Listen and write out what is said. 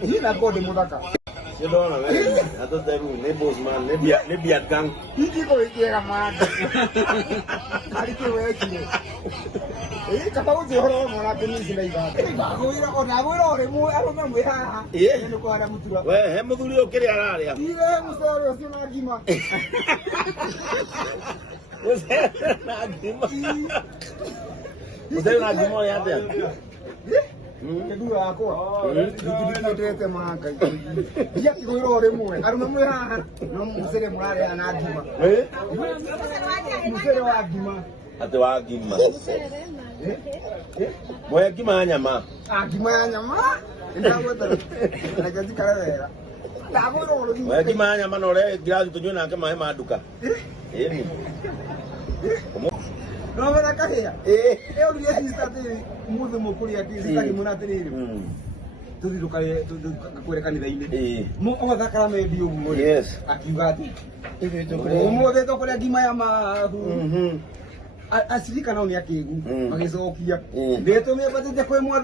Hina gode mudaka. You don't know, man. I thought that room, neighbors, man. They be at gang. Hiki ko ikera man. Ari ke we chile. Kapa uzi horo mo na kuni sila iba. Iba ko ira o na wiro re mo aro na mo ha. Ni ko ara mutura. We he muthuri ukiri araria. Ile musoro sina gima. Na gima. Musoro na gima ya te. Kedua ako. Dite manga. Dia ki wiro re mo. Aro na mo ha. No musere mo ara na gima. Musere wa gima. Ate wa gima. Moya gima nyama. Gima nyama. Ndawo ta. Na kazi kala. Moya gima nyama no re girasi tunywe nake mahe maduka. Ni. No vera kahia. Eu lhe disse até mudo mo kuria aqui, está aqui mona tenere. Tudo do kale, tudo kore kanitha ine. Mo o thakara me dio mo. Yes. Akiuga ati. Mo de to kore gima ya ma. Asirika nao ni akigu. Magicokia. Ndeto me batete kwe mwa.